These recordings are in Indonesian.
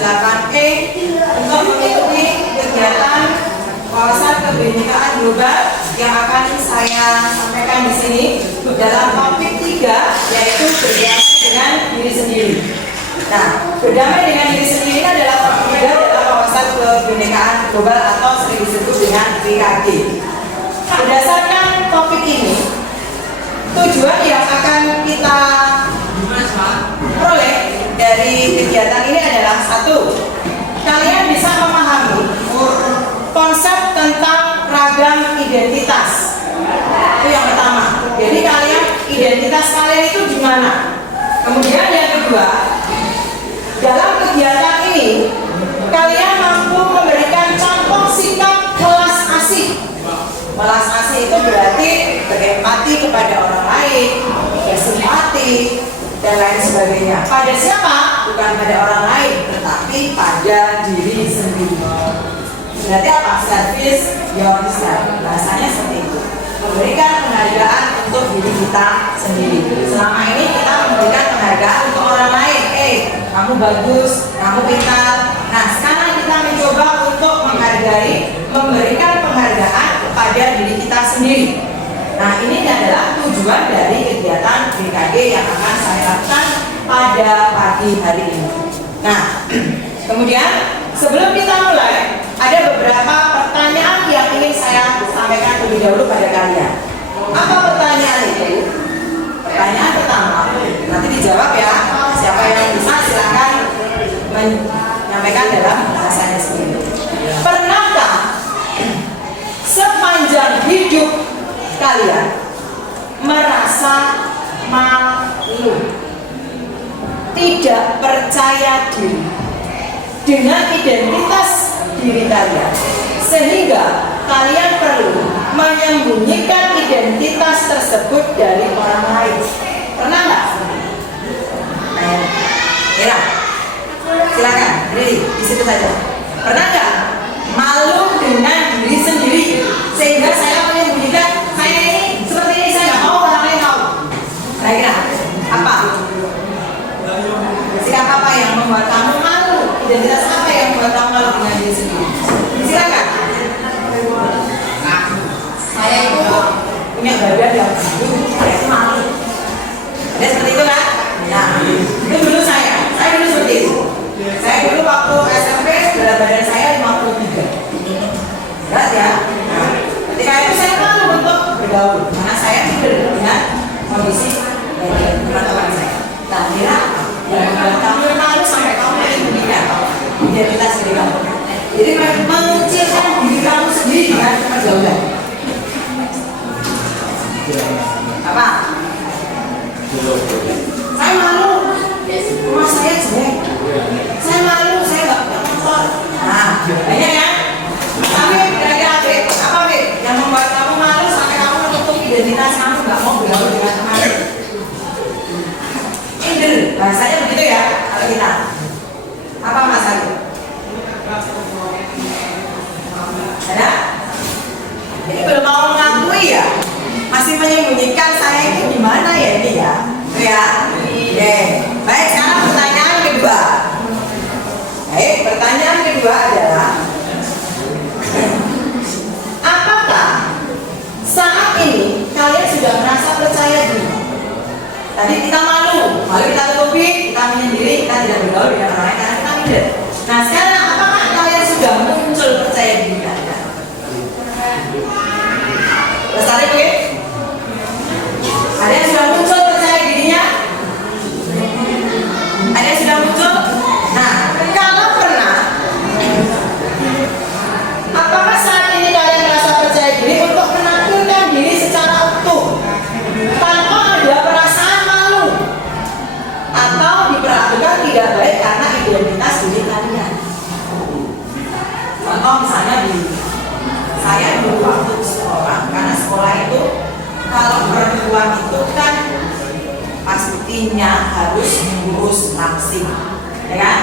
silakan untuk mengikuti kegiatan wawasan kebinekaan global yang akan saya sampaikan di sini dalam topik 3, yaitu berdamai dengan diri sendiri. Nah, berdamai dengan diri sendiri adalah topik 3 dalam wawasan kebinekaan global atau sering disebut dengan BKG. Berdasarkan topik ini, tujuan yang akan kita peroleh dari kegiatan ini adalah: 1. Kalian bisa memahami konsep tentang ragam identitas. Itu yang pertama. Jadi kalian, identitas kalian itu di mana? Kemudian yang kedua, dalam kegiatan ini kalian mampu memberikan contoh sikap welas asih. Welas asih itu berarti berempati kepada orang lain, bersimpati, dan lain sebagainya. Pada siapa? Bukan pada orang lain, tetapi pada diri sendiri. Berarti apa? Service yourself. Bahasanya seperti itu. Memberikan penghargaan untuk diri kita sendiri. Selama ini kita memberikan penghargaan untuk orang lain. Kamu bagus, kamu pintar. Nah, sekarang kita mencoba untuk menghargai, memberikan penghargaan kepada diri kita sendiri. Nah, ini adalah tujuan dari kegiatan BKG yang akan saya lakukan pada pagi hari ini. Nah, kemudian sebelum kita mulai, ada beberapa pertanyaan yang ingin saya sampaikan terlebih dahulu pada kalian. Apa pertanyaan itu? Pertanyaan pertama, nanti dijawab ya. Siapa yang bisa silakan menyampaikan dalam bahasanya sendiri. Pernahkah sepanjang hidup kalian merasa malu, tidak percaya diri dengan identitas diri kalian, sehingga kalian perlu menyembunyikan identitas tersebut dari orang lain? Pernah nggak? Ya, silakan berdiri di situ saja. Pernah nggak malu dengan diri sendiri sehingga saya menyembunyikan, saya ini seperti ini, saya nggak mau orang lain tahu? Kira-kira apa? Sikap apa yang membuat kamu malu? Identitas apa yang membuat kamu malu dengan diri sendiri? Silakan. Saya itu punya badan yang bagus, saya itu malu. Ada seperti itu kan? Nah, itu dulu saya dulu seperti itu. Saya dulu waktu SMP berat badan saya 53. Berat ya. Nah, ketika itu saya malu untuk bergaul karena saya tidak dengan kondisi teman-teman saya. Nah, kira yang membuat kamu malu sampai kamu menyembunyikan identitas diri kamu. Jadi mengucilkan diri kamu sendiri dengan pergaulan. Apa? Saya malu, rumah saya jelek. Saya malu, saya nggak punya motor. Nah, banyak ya. Tapi kira-kira apa yang membuat kamu malu sampai kamu menutup identitas kamu, nggak mau bergaul dengan teman? Indel, bahasanya begitu ya kalau kita. Apa masalahnya? Ada? Ini belum mau mengakui ya? Masih menyembunyikan saya ini gimana ya ini ya? Ya. Oke. Baik, sekarang pertanyaan kedua. Baik, pertanyaan kedua adalah, apakah saat ini kalian sudah merasa percaya diri? Tadi kita malu kita tutupi, kita menyendiri, kita tidak bergaul dengan orang lain karena kita minder. Nah, sekarang apakah kalian sudah muncul percaya diri kalian? Lestari gue? Ada yang sudah muncul percaya dirinya? Ada yang sudah muncul? Nah, kalau pernah, apakah saat ini kalian merasa percaya diri untuk menampilkan diri secara utuh tanpa ada perasaan malu atau diperlakukan tidak baik karena identitas diri kalian? Contoh misalnya saya dulu waktu sekolah, karena sekolah itu kalau perempuan itu kan pastinya harus mengurus langsing, ya kan?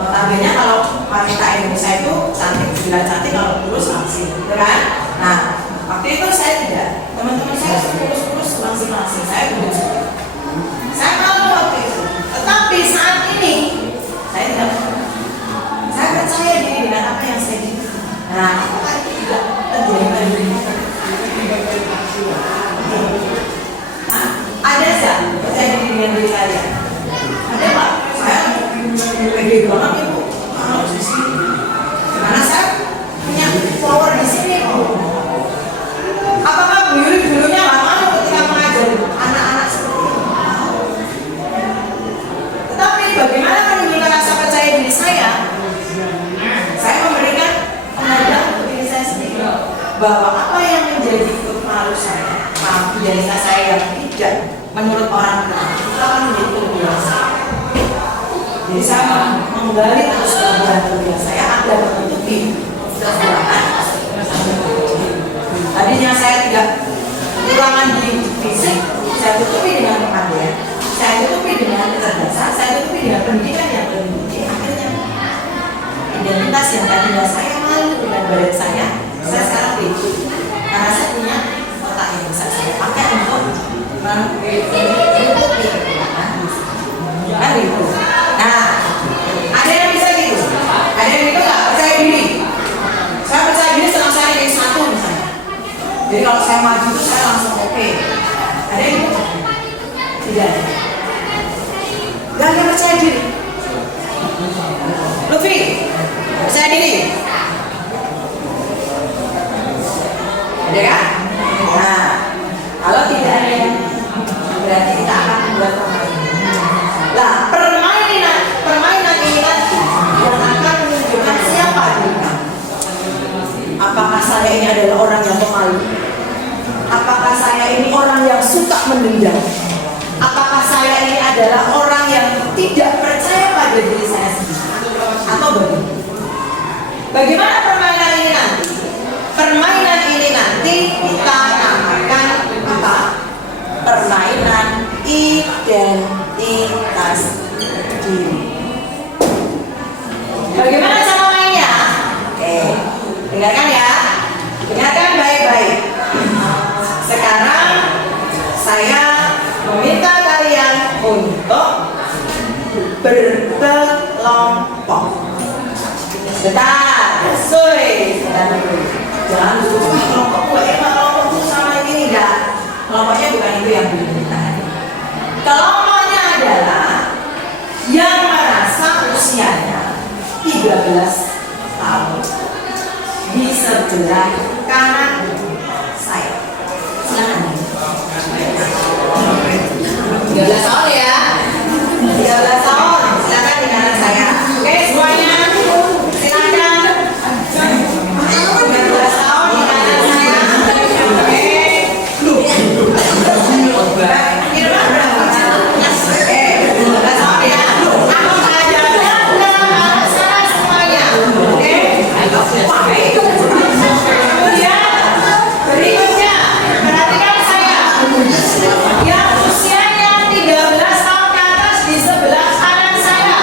Notabene kalau wanita Indonesia itu cantik, dibilang cantik kalau kurus langsing, ya kan? Nah, waktu itu saya tidak, teman-teman saya kurus-kurus langsing-langsing, saya tidak. Saya malu waktu itu. Tetapi saat ini saya tidak bahwa apa yang menjadi malu saya, identitas saya yang tidak menurut orang lain itu akan menjadi kelebihan saya. Jadi saya menggali terus kelebihan saya agar menutupi kekurangan. Tadinya saya tidak kekurangan di fisik, saya tutupi dengan kepandaian, saya tutupi dengan kecerdasan, saya tutupi dengan pendidikan yang bermutu. Akhirnya identitas yang tadinya saya malu dengan badan saya sekarang begitu. Karena saya punya otak yang bisa saya pakai untuk menutupi kekurangan. Kan gitu. Nah, ada yang bisa gitu, ada yang itu nggak percaya diri. Saya percaya diri setelah saya jadi satu misalnya. Jadi kalau saya maju itu saya langsung oke. Ada yang itu? Tidak. Gak ada yang percaya diri. Luffy, percaya diri. Ada kan? Nah, kalau tidak ada yang berarti kita akan membuat permainan. Nah, permainan ini nanti yang akan menunjukkan siapa dirinya. Apakah saya ini adalah orang yang pemalu? Apakah saya ini orang yang suka mendendam? Apakah saya ini adalah orang yang tidak percaya pada diri saya sendiri? Atau bagaimana? Bagaimana permainan ini nanti? Permainan ini nanti kita namakan apa? Permainan identitas diri. Bagaimana cara mainnya? Oke, dengarkan ya. Dengarkan baik-baik. Sekarang saya meminta kalian untuk berkelompok. Sebentar, sebentar dulu. Jangan dulu kelompokku, kelompokku sama ini enggak. Kelompoknya bukan itu yang kita. Kelompoknya adalah yang merasa usianya 13 tahun di sebelah kanan saya. Silakan. 13 tahun ya. 13 tahun. Silakan di kanan saya. Oke, semuanya. Silakan. 13 tahun di kanan saya. Oke. Irwan berapa? Oke, 13 tahun ya. Aku ajarkan dengan cara semuanya. Oke. Kemudian berikutnya perhatikan saya. Yang usianya 13 tahun ke atas di sebelah kanan saya.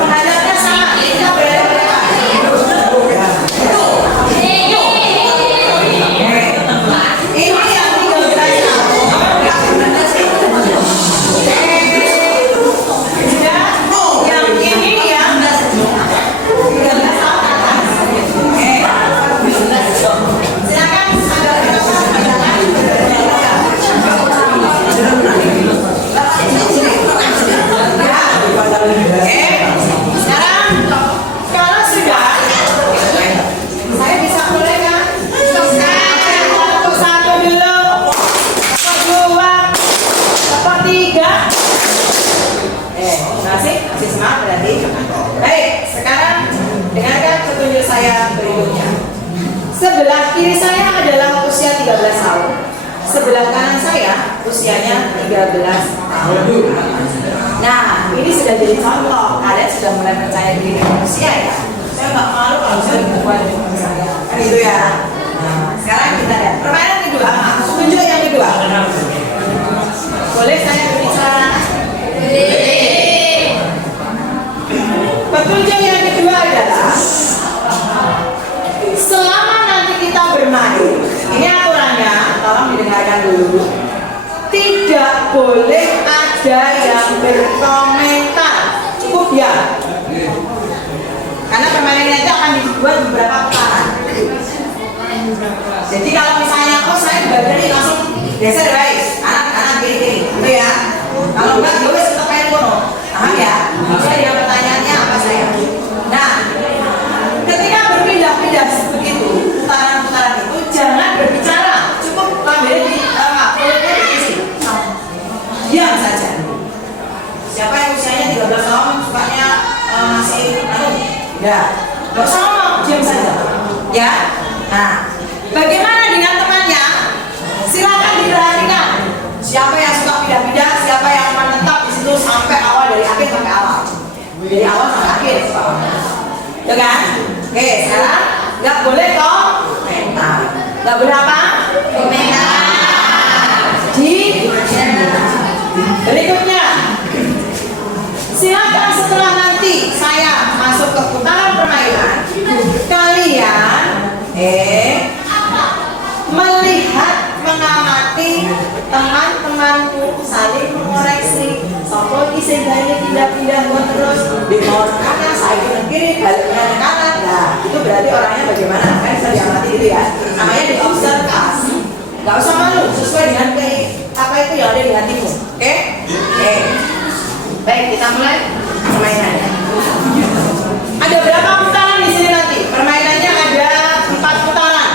Menghadapnya sama. Kita beda mereka. Ini yang 13 tahun. Yang ini yang 13 tahun ke atas. Silakan agak sekarang kalau sudah saya bisa mulai kan? Satu dulu, dua, tiga. Masih semangat berarti. Baik, sekarang dengarkan petunjuk saya berikutnya. Sebelah kiri saya adalah usia 13 tahun. Sebelah kanan saya usianya 13 tahun. Nah, ini sudah jadi contoh. Kalian sudah mulai percaya diri dengan usia ya. Saya nggak malu kalau saya berbuat dengan saya. Kan itu ya. Nah, sekarang kita lihat permainan kedua. Tunjuk yang kedua. Boleh saya berbicara? Petunjuk yang kedua adalah selama nanti kita bermain, ini aturannya, tolong didengarkan dulu. Tidak boleh ada yang berkomentar, cukup ya. Karena permainan itu akan dibuat beberapa putaran. Jadi kalau misalnya, oh saya badan ini langsung geser guys, kanan kiri, gitu ya. Kalau enggak, gue tetap main kono. Paham ya? Saya dia pertanyaannya apa saya? Nah, ketika berpindah-pindah begitu, putaran-putaran itu jangan berbicara, cukup ambil di mulutnya diisi. Diam saja. Siapa yang usianya 13 tahun sukanya masih ya, nggak usah ngomong, diam saja. Ya. Nah, Bagaimana dengan temannya? Silakan diperhatikan. Siapa yang suka pindah-pindah, siapa yang menetap di situ sampai awal, dari akhir sampai awal. Dari awal sampai akhir. Ya kan? Oke, sekarang nggak boleh komentar. Nggak boleh apa? Komentar. Berikutnya, silakan setelah nanti saya masuk ke putaran permainan, kalian melihat, mengamati teman-temanmu saling mengoreksi. Sopo iki sing gawe pindah-pindah kok terus di kanan, saya ke kiri, balik ke kanan. Nah, itu berarti orangnya bagaimana? Kan bisa diamati itu ya. Namanya diobservasi. Gak usah malu, sesuai dengan apa itu yang ada di hatimu. Oke? Oke. Baik, kita mulai permainannya. Ada berapa putaran di sini nanti? Permainannya ada 4 putaran.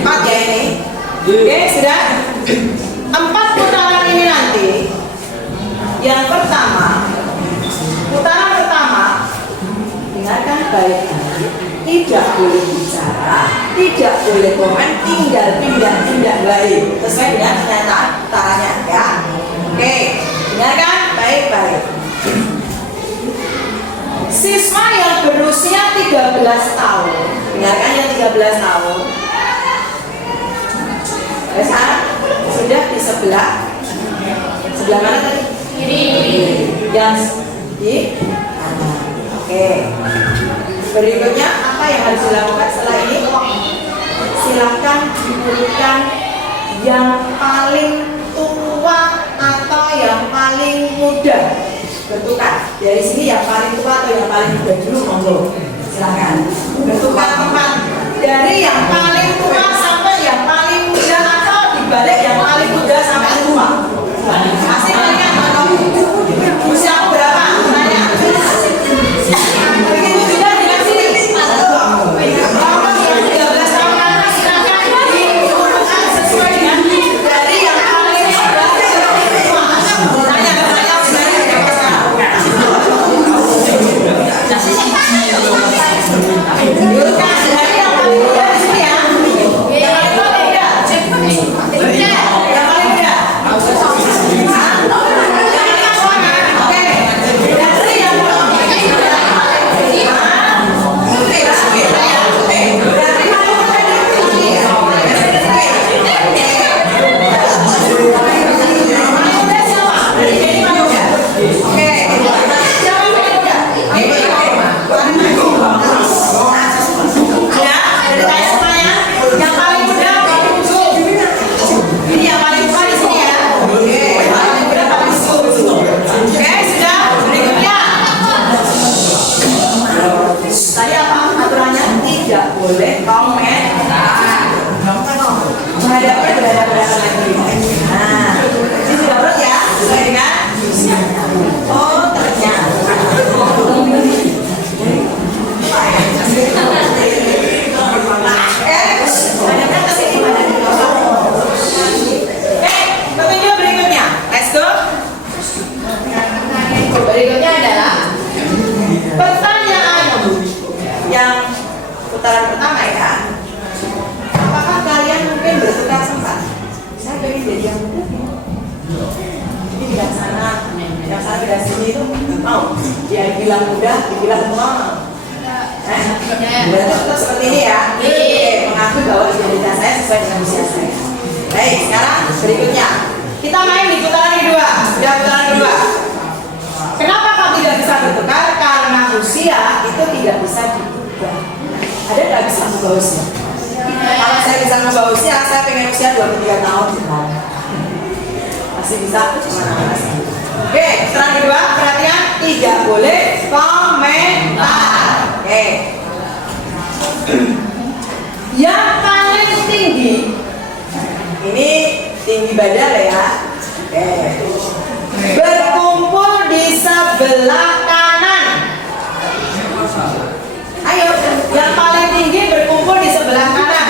4 ya ini. Oke, sudah? 4 putaran ini nanti. Yang pertama, putaran pertama, dengarkan baik-baik. Tidak boleh bicara, tidak boleh komen, tinggal pindah lain sesuai dengan kenyataan putarannya ya. Oke, dengarkan baik-baik. Siswa yang berusia 13 tahun, dengarkan yang 13 tahun. Sekarang sudah di sebelah mana tadi? Kiri. Yang di kanan. Oke. Berikutnya apa yang harus dilakukan setelah ini? Silakan diberikan yang paling tua atau yang paling muda. Bentukan. Dari sini yang paling tua atau yang paling muda dulu, monggo. Silakan. Bentukan tempat dari yang paling tua sampai yang paling muda atau dibalik yang paling muda sampai tua. Pasti kalian usia berapa? Tanya. Begitu juga dengan sini. Sesuai dengan dari yang paling muda sampai tua. Tanya. Berikutnya adalah pertanyaan yang putaran pertama ya. Apakah kalian mungkin bertukar tempat? Saya pengen jadi yang muda. Jadi di sana, yang sana pindah sini itu mau. Dia bilang muda, dibilang tua. Berarti tetap seperti ini ya. Mengakui bahwa identitas saya sesuai dengan usia saya. Baik, sekarang berikutnya kita main di putaran kedua. Sudah putaran kedua. Kenapa kau tidak bisa bertukar? Karena usia itu tidak bisa diubah. Ada nggak bisa mengubah usia? Kalau saya bisa mengubah usia, saya pengen usia 23 tahun. Masih bisa kemana-mana. Oke, putaran kedua, perhatian, tidak boleh komentar. Oke. Yang paling tinggi, ini tinggi badan ya. Oke. Berkumpul di sebelah kanan. Ayo, yang paling tinggi berkumpul di sebelah kanan.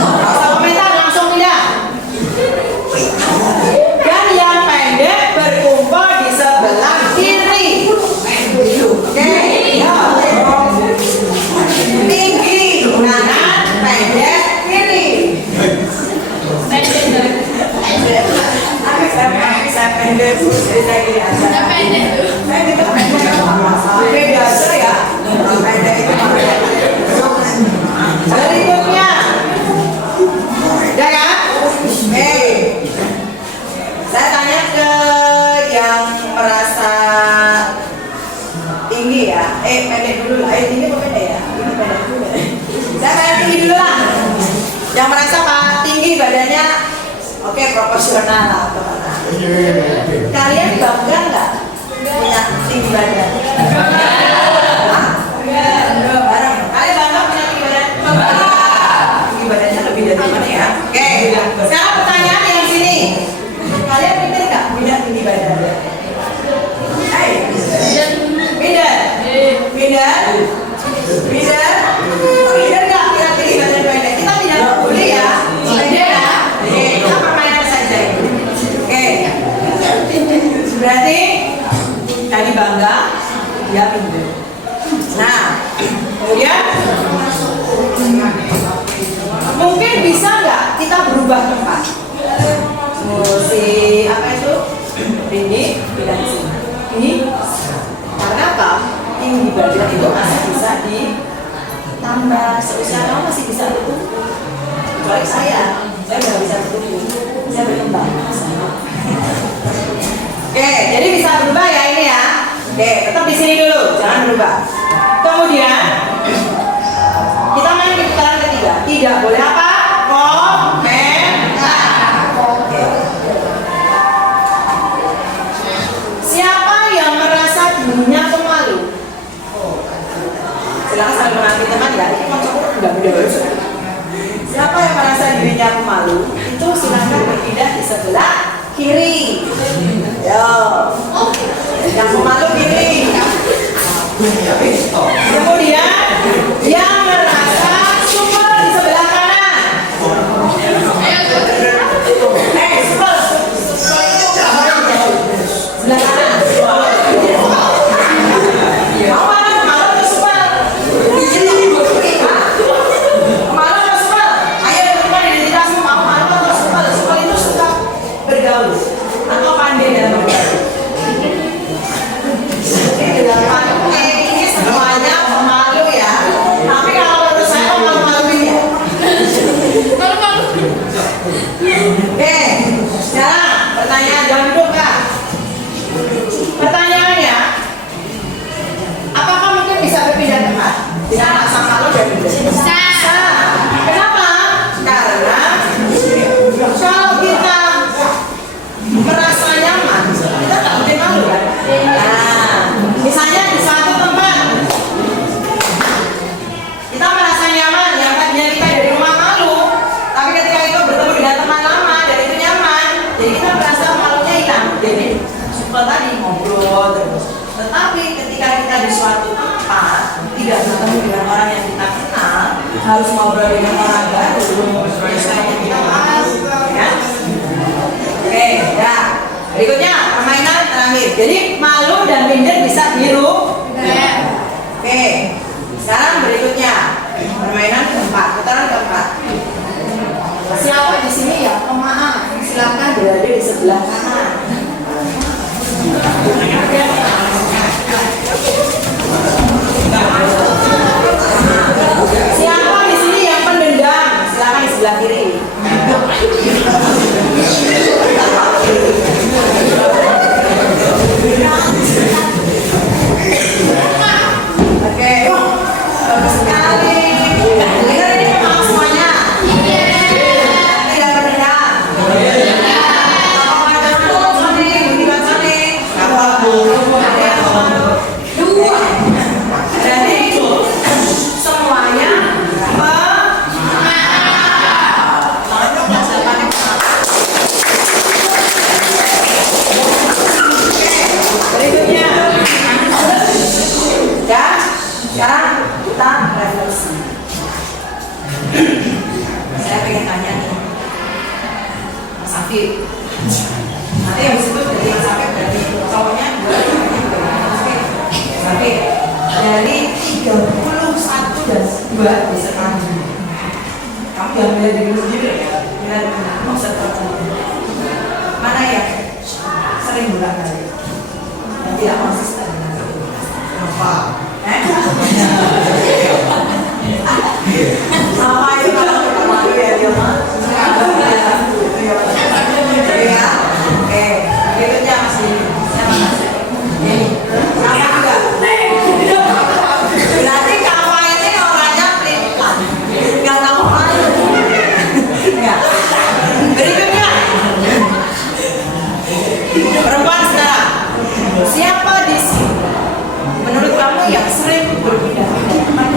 Kalau komentar langsung pindah. Dan yang pendek berkumpul di sebelah kiri. Oke. Tinggi kanan, pendek kiri. Beda aja ya. Beda itu berikutnya. Udah ya? Saya tanya ke yang merasa tinggi ya. Pendek dulu lah. Tinggi apa pendek ya? Ini pendek dulu ya. Saya tanya tinggi dulu lah. Yang merasa tinggi badannya, oke, proporsional lah. Kalian bangga nggak punya tinggi badan? Bareng. Kalian bangga punya tinggi badan? Tinggi badannya lebih dari mana ya? Oke. Sekarang pertanyaan yang sini. Kalian minder nggak punya tinggi badan? Minder? Minder? Minder? Minder nggak kita tinggi badan pendek? Kita tidak boleh ya. Minder ya? Kita permainan saja. Oke. Berarti tadi bangga, dia minder. Nah, kemudian mungkin bisa nggak kita berubah tempat? Si apa itu? Ini bilang sini. Karena apa? Tinggi badan itu masih bisa ditambah. Seusia kamu masih bisa bertumbuh. Kecuali saya nggak bisa bertumbuh. Saya berkembang. Oke, jadi bisa berubah ya ini ya. Oke, tetap di sini dulu, jangan berubah. Kemudian kita main di putaran ketiga. Tidak boleh apa? Komentar. Oke. Siapa yang merasa dirinya pemalu? Silakan sambil menanti teman ya. Ini konsepnya enggak beda. Siapa yang merasa dirinya pemalu? Itu silakan berpindah di sebelah kiri. Yo. Yang pemalu kiri. Kemudian yang merasa super di sebelah kanan. Super. Sebelah kanan. Mau mana pemalu atau super? Pemalu atau super? Ayo teman identitasmu mau pemalu atau super? Super itu suka bergaul atau pandai dalam bergaul. Ini semuanya pemalu ya. Tapi kalau menurut saya malu-maluin ya. Oke, sekarang pertanyaan jangan duduk Kak. Pertanyaannya, apakah mungkin bisa berpindah tempat? Tidak rasa malu dan bisa. Kenapa? Karena kalau kita merasa nyaman, kita tak mungkin malu kan? Nah, misalnya di suatu tempat kita merasa nyaman, yang tadinya kita dari rumah malu, tapi ketika itu bertemu dengan teman lama dan itu nyaman, jadi kita merasa malunya hilang. Jadi suka tadi ngobrol terus. Tetapi ketika kita di suatu tempat tidak bertemu dengan orang yang kita kenal, harus ngobrol dengan orang baru, biasanya kita malu, ya. Oke, ya. Berikutnya permainan terakhir. Jadi malu dan minder bisa biru. Oke. Sekarang berikutnya permainan keempat, putaran keempat. Siapa di sini ya pemaaf? Silakan berada di sebelah kanan. Siapa di sini yang pendendam? Silakan di sebelah kiri. Oke, bagus sekali. Dengar ini memang semuanya. Tidak pendendam. Jadi semuanya berikutnya ya, sekarang kita refleksi. Saya pengen tanya nih Mas Afif, nanti yang disebut dari Mas Afif berarti cowoknya Mas Afif dari 31 dan 2 bisa kamu yang milih diri sendiri ya, milih mau setelah mana ya sering bulan kali yang tidak konsisten. Apa? Apa itu kalau kita malu ya dia mah? Ya, oke. Berikutnya masih ini. Sama juga. Berarti kafa ini orangnya pelan. Enggak tahu malu. Enggak. Berikutnya. Perempuan sekarang. Siapa di sini menurut kamu yang sering berpindah-pindah tempat?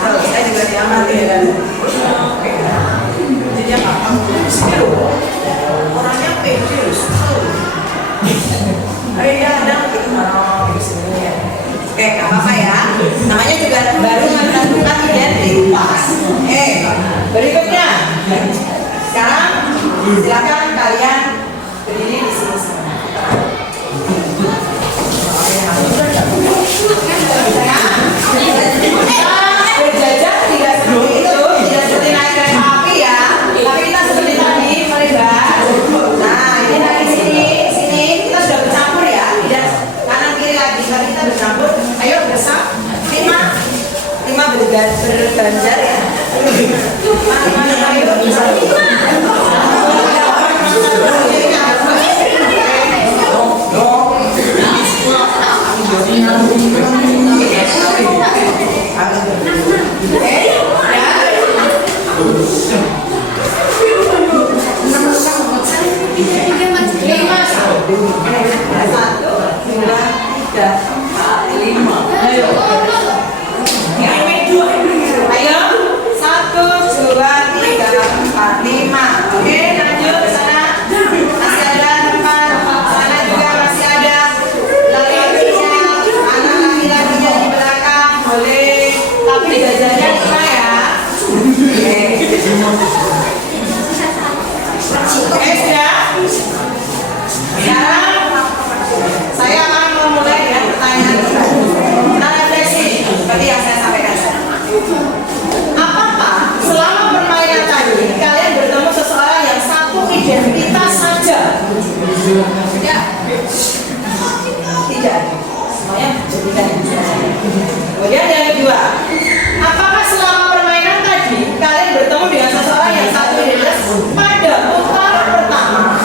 Halo, saya juga diamati ya kan. Jadi apa? Kamu orangnya pede, dia kadang gitu mau sebenarnya. Oke, nggak apa-apa ya. Namanya juga baru menentukan identitas. Berikutnya. Sekarang silakan kalian berdiri di sini semua. Berjajah tidak seperti itu, tidak seperti naik kereta api ya. Tapi kita seperti tadi melebar. Nah, ini dari sini kita sudah bercampur ya. Tidak kanan kiri lagi, tapi kita bercampur. Ayo bersama. 5 berganjar ya. 5 ayo bersama. Kemudian yang kedua, apakah selama permainan tadi kalian bertemu dengan seseorang yang satu identitas pada putaran pertama,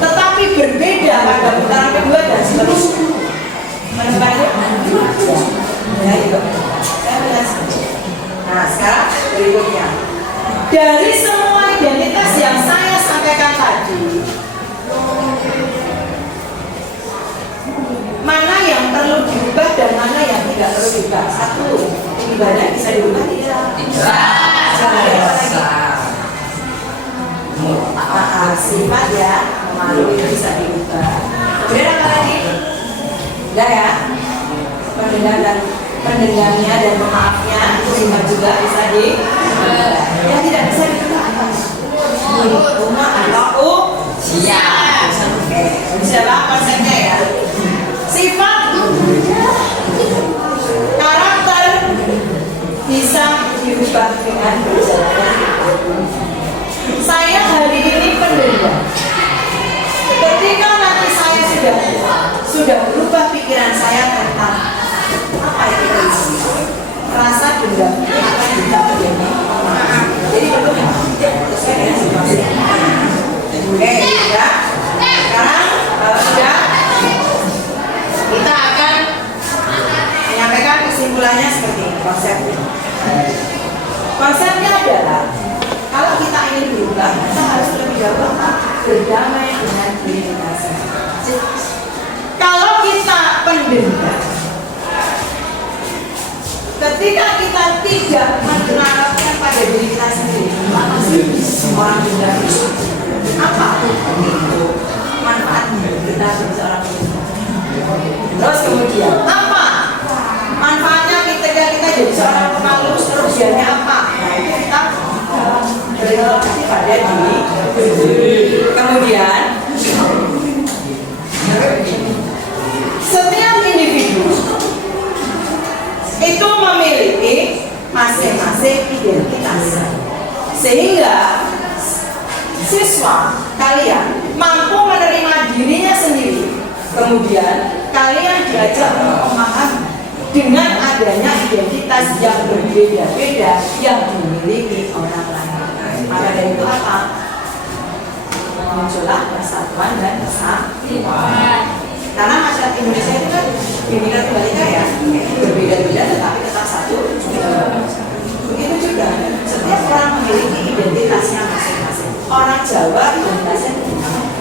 tetapi berbeda pada putaran kedua dan seterusnya? Menemukan itu? Ya, itu. Nah, sekarang berikutnya. Dari semua identitas yang saya sampaikan tadi, mana yang perlu diubah dan mana yang tidak perlu diubah? Satu, ibadah bisa diubah tidak? Sifat ya, malu itu bisa diubah. Kemudian apa lagi? Enggak ya? Pendendamnya dan pemaafnya itu sifat juga bisa diubah. Yang tidak bisa diubah apa? Rumah atau siap. Oke, bisa lah konsepnya ya. Sifat karakter bisa diubah dengan berjalan. Saya hari ini pendendam. Ketika nanti saya sudah berubah pikiran saya tentang apa yang kita isi, rasa dendam ini akan kita menjadi maaf. Jadi perlu sesuai dengan situasi. Oke, ya. Sekarang kalau sudah, kita akan menyampaikan kesimpulannya seperti ini konsepnya. Konsepnya adalah kalau kita ingin berubah, kita harus lebih dahulu berdamai dengan diri kita sendiri. Kalau kita pendendam, ketika kita tidak menerapkan pada diri kita sendiri, apa sih orang dendam itu? Apa manfaatnya kita sebagai seorang pendendam? Terus kemudian apa manfaatnya ketika kita jadi seorang pemalu? Kerugiannya apa? Nah, itu kita berinteraksi pada diri. Kemudian setiap individu itu memiliki masing-masing identitas, sehingga si pertama, kalian mampu menerima dirinya sendiri. Kemudian kalian diajak untuk memahami dengan adanya identitas yang berbeda-beda yang dimiliki orang lain. Maka dari itu apa? Muncullah persatuan dan kesatuan. Karena masyarakat Indonesia itu kan Bhinneka Tunggal Ika ya, berbeda-beda tetapi tetap satu. Begitu juga setiap orang memiliki identitasnya masing-masing. Orang Jawa identitasnya,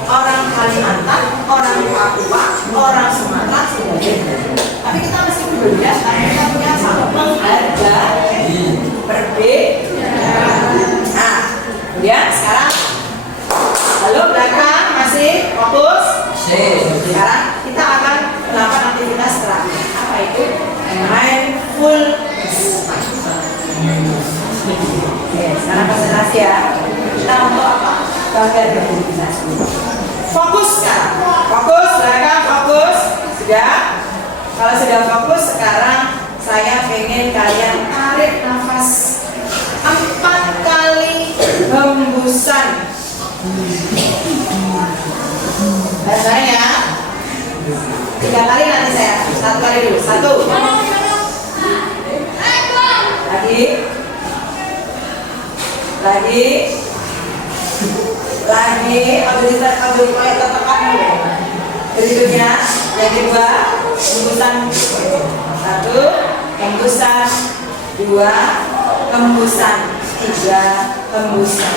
orang Kalimantan, orang Papua, orang Sumatera sebagainya. Tapi kita mesti berbeda karena kita punya sama menghargai perbedaan. Nah, kemudian sekarang, halo belakang masih fokus. Sekarang kita akan melakukan aktivitas terakhir. Apa itu? Mindfulness. Oke, sekarang konsentrasi ya. Kita untuk apa? Belajar beraktivitas. Fokus sekarang. Fokus, belakang, fokus. Sudah? Kalau sudah fokus, sekarang saya pengen kalian tarik nafas 4 kali hembusan. Bareng ya. 3 kali nanti saya. 1 kali dulu. 1. Lagi. Ambil mulai tepat dulu. Berikutnya yang kedua, hembusan 1, hembusan 2, hembusan 3, hembusan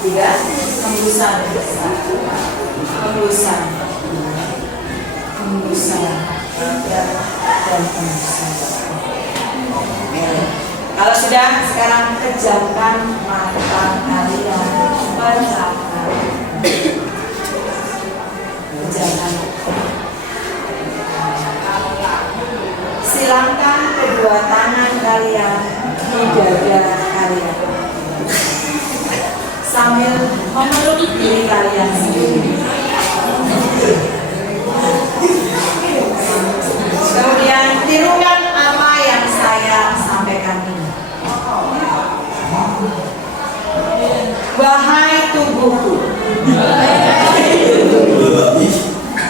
3, hembusan 1, hembusan 3, dan hembusan. Kalau sudah, sekarang pejamkan mata kalian. Pejamkan. Silangkan kedua tangan kalian di dada kalian sambil memeluk diri kalian sendiri. Kemudian tirukan apa yang saya sampaikan ini. Wahai tubuhku,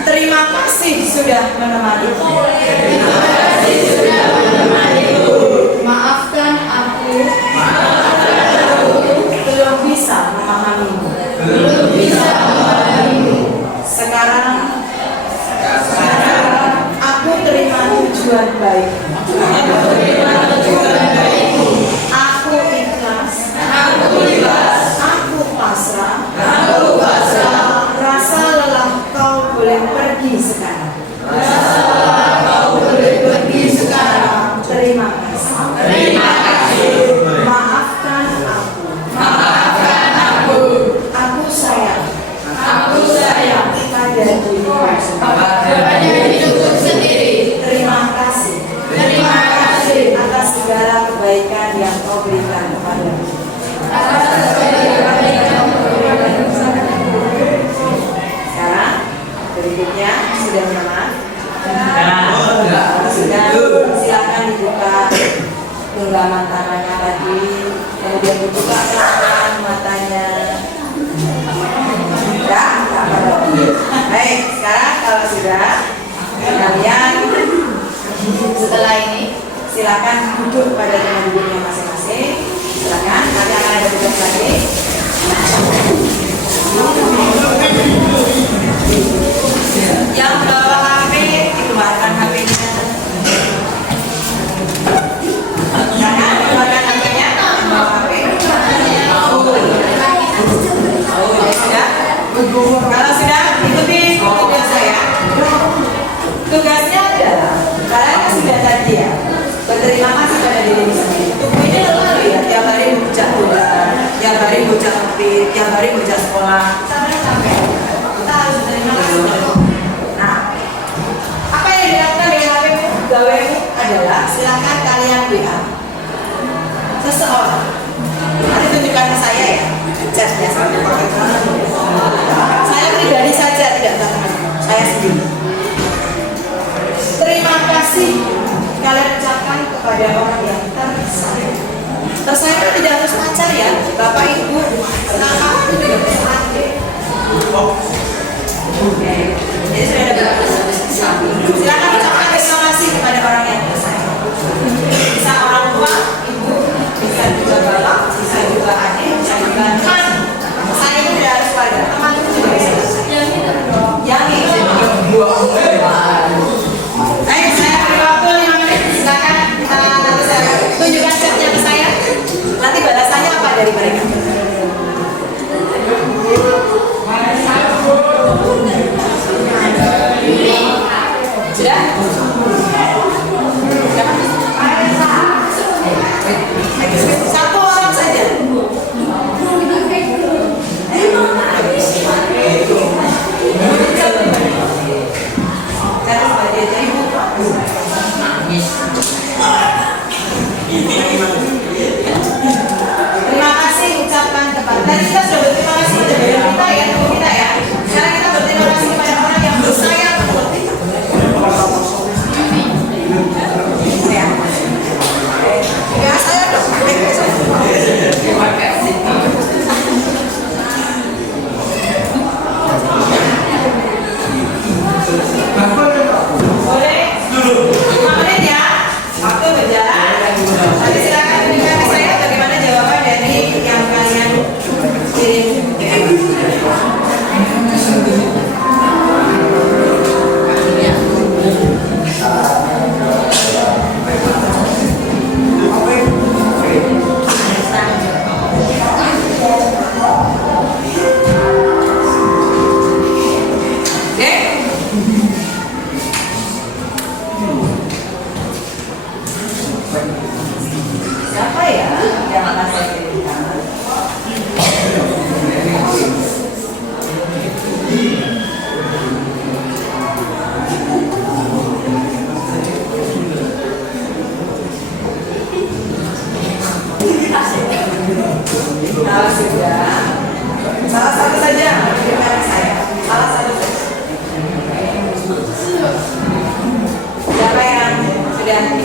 terima kasih sudah menemaniku. Maafkan aku, belum bisa memahamimu. Sekarang aku terima tujuan baik. Aku ikhlas. Aku pasrah. Rasa lelah kau boleh pergi sekarang. Terima kasih. Maafkan aku. Aku sayang pada diriku sendiri. Terima kasih atas segala kebaikan yang kau berikan kepadaku. Sekarang berikutnya sudah nyaman? Sudah, silakan dibuka genggaman tangannya lagi, kemudian dibuka pelan matanya. Ya, baik. Sekarang kalau sudah, kalian setelah ini silakan duduk pada tempat duduknya masing-masing. Silakan, nanti akan ada tugas lagi. Yang bawa HP dikeluarkan HP-nya. Jangan keluarkan HP-nya, bawa HP. Sudah? Kalau sudah, ikuti tugas saya. Tugasnya adalah kalian kan sudah tadi ya, berterima kasih pada diri sendiri. Tubuh ini lelah ya, tiap hari bujak bola, tiap hari bujak kopi, tiap hari bujak sekolah. Sampai kita harus berterima kasih. Nah, apa yang dilakukan dengan HP gawaimu adalah silakan kalian WA seseorang. Nanti tunjukkan ke saya ya, chat ya sampai pakai tangan. Saya pribadi saja tidak tahu, saya sendiri. Terima kasih kalian ucapkan kepada orang yang tersayang. Tersayang tidak harus pacar ya, bapak ibu, kakak,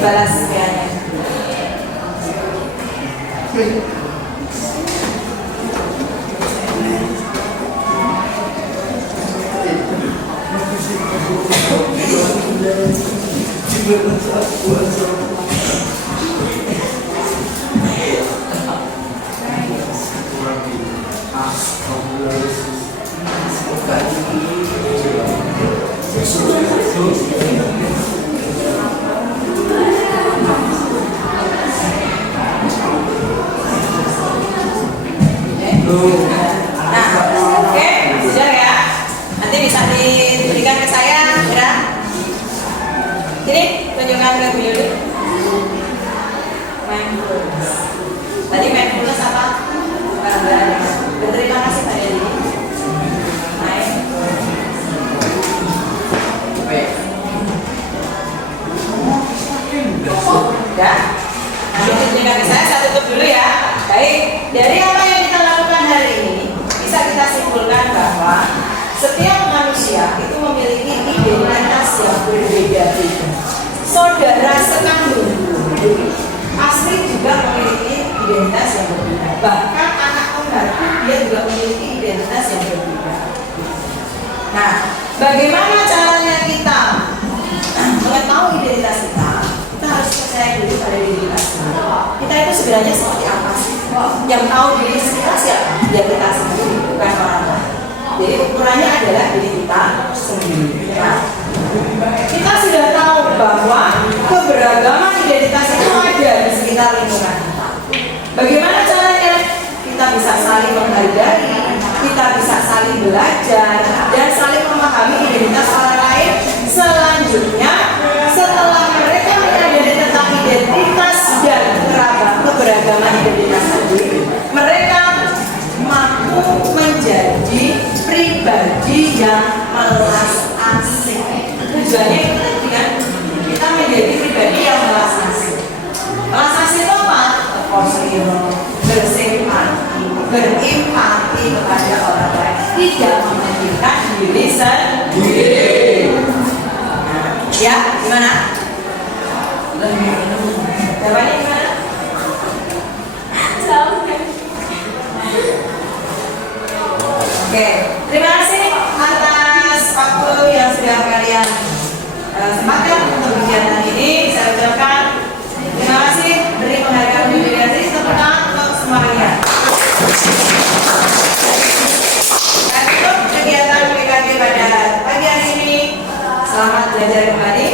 balas sekiannya. Nah, oke, sudah ya. Nanti bisa diberikan ke saya, ya. Sini, tunjukkan ke Bu Yuli. Mindfulness. Tadi mindfulness apa? Berterima kasih pada diri. Ya, nanti tunjukkan ke saya tutup dulu ya. Baik, dari apa yang kita lakukan hari ini bisa kita simpulkan bahwa setiap manusia itu memiliki identitas yang berbeda-beda. Saudara sekandung asli juga memiliki identitas yang berbeda. Bahkan anak kembar dia juga memiliki identitas yang berbeda. Nah, bagaimana caranya kita mengetahui identitas kita? Kita harus percaya dulu pada diri kita sendiri. Kita itu sebenarnya seperti apa sih? Yang tahu diri kita siapa? Ya kita sendiri, bukan orang lain. Jadi ukurannya adalah diri kita sendiri. Nah, kita sudah tahu bahwa keberagaman identitas itu ada di sekitar lingkungan kita. Bagaimana caranya? Kita bisa saling menghargai, kita bisa saling belajar, dan saling memahami identitas orang lain. Selanjutnya, setelah mereka menyadari tentang identitas dan keberagaman identitas tadi, mereka mampu menjadi pribadi yang melas asih. Tujuannya itu tadi kan, kita menjadi pribadi yang melas asih. Melas asih itu apa? Bersimpati, berempati kepada orang lain, tidak mementingkan diri sendiri. Ya, gimana? Jawabannya gimana? Oke, terima kasih atas waktu yang sudah kalian sempatkan untuk kegiatan ini. Saya ucapkan terima kasih, beri penghargaan publikasi tepuk tangan untuk semuanya. Dan untuk kegiatan PKG pada pagi hari ini, selamat belajar kembali.